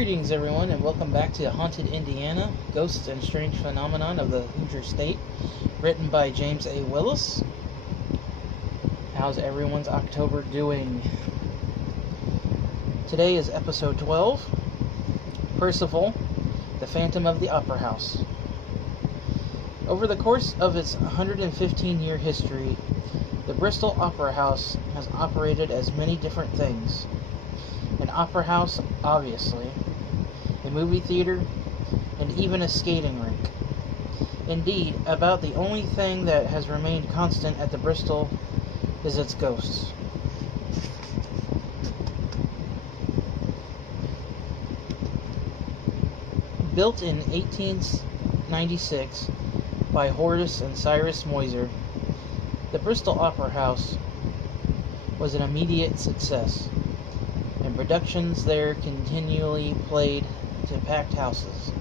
Greetings, everyone, and welcome back to Haunted Indiana, Ghosts and Strange Phenomenon of the Hoosier State, written by James A. Willis. How's everyone's October doing? Today is episode 12, Percival, the Phantom of the Opera House. Over the course of its 115-year history, the Bristol Opera House has operated as many different things. An opera house, obviously, a movie theater, and even a skating rink. Indeed, about the only thing that has remained constant at the Bristol is its ghosts. Built in 1896 by Horace and Cyrus Moyser, the Bristol Opera House was an immediate success, and productions there continually played to packed houses.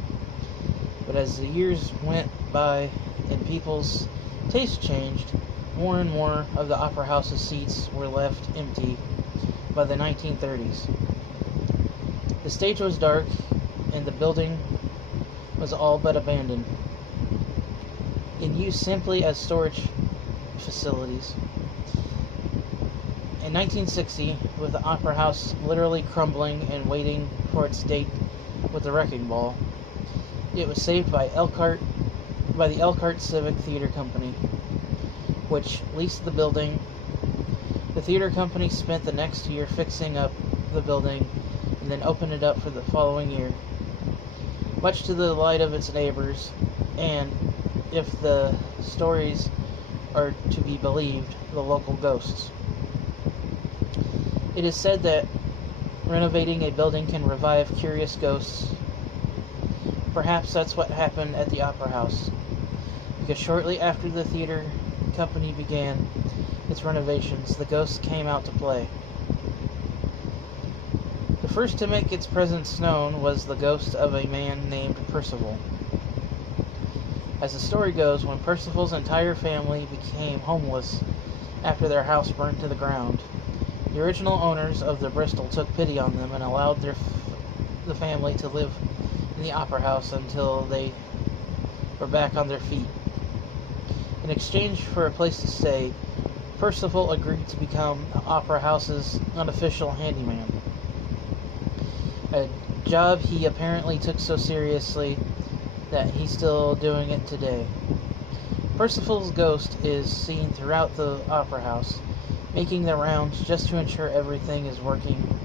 But as the years went by and people's taste changed, more and more of the opera house's seats were left empty by the 1930s. The stage was dark, and the building was all but abandoned, in use simply as storage facilities. In 1960, with the Opera House literally crumbling and waiting for its date with the wrecking ball, it was saved by the Elkhart Civic Theater Company, which leased the building. The theater company spent the next year fixing up the building and then opened it up for the following year, much to the delight of its neighbors, and, if the stories are to be believed, the local ghosts. It is said that renovating a building can revive curious ghosts. Perhaps that's what happened at the Opera House, because shortly after the theater company began its renovations, the ghosts came out to play. The first to make its presence known was the ghost of a man named Percival. As the story goes, when Percival's entire family became homeless after their house burned to the ground, the original owners of the Bristol took pity on them and allowed the family to live in the Opera House until they were back on their feet. In exchange for a place to stay, Percival agreed to become the Opera House's unofficial handyman, a job he apparently took so seriously that he's still doing it today. Percival's ghost is seen throughout the Opera House, making the rounds just to ensure everything is working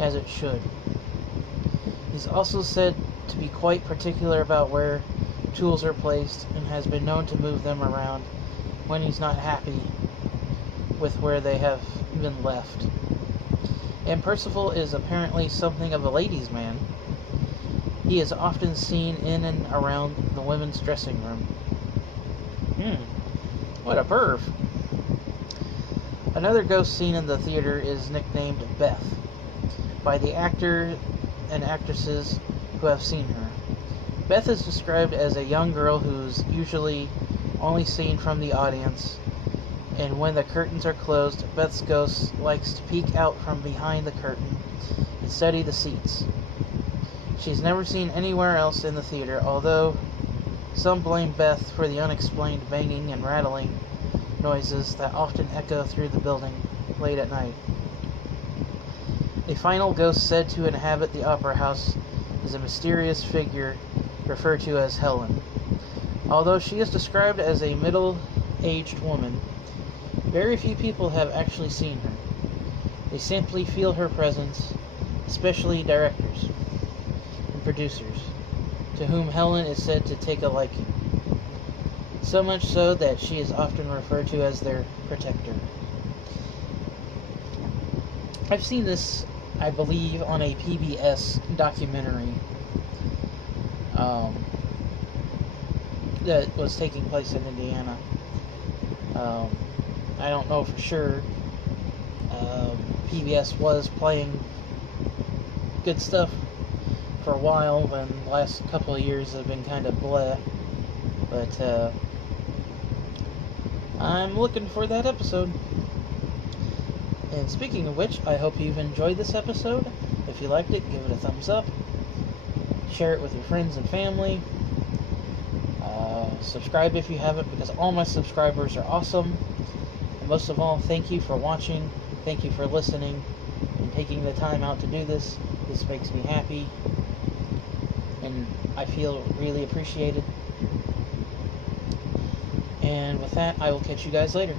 as it should. He's also said to be quite particular about where tools are placed and has been known to move them around when he's not happy with where they have been left. And Percival is apparently something of a ladies' man. He is often seen in and around the women's dressing room. What a perv. Another ghost seen in the theater is nicknamed Beth by the actor and actresses who have seen her. Beth is described as a young girl who's usually only seen from the audience, and when the curtains are closed, Beth's ghost likes to peek out from behind the curtain and study the seats. She's never seen anywhere else in the theater, although some blame Beth for the unexplained banging and rattling noises that often echo through the building late at night. A final ghost said to inhabit the Opera House is a mysterious figure referred to as Helen. Although she is described as a middle-aged woman, very few people have actually seen her. They simply feel her presence, especially directors and producers, to whom Helen is said to take a liking. So much so that she is often referred to as their protector. I've seen this, I believe, on a PBS documentary that was taking place in Indiana. I don't know for sure. PBS was playing good stuff for a while, and the last couple of years have been kind of bleh. But I'm looking for that episode. And speaking of which, I hope you've enjoyed this episode. If you liked it, give it a thumbs up. Share it with your friends and family. Subscribe if you haven't, because all my subscribers are awesome. And most of all, thank you for watching. Thank you for listening and taking the time out to do this. This makes me happy, and I feel really appreciated. And with that, I will catch you guys later.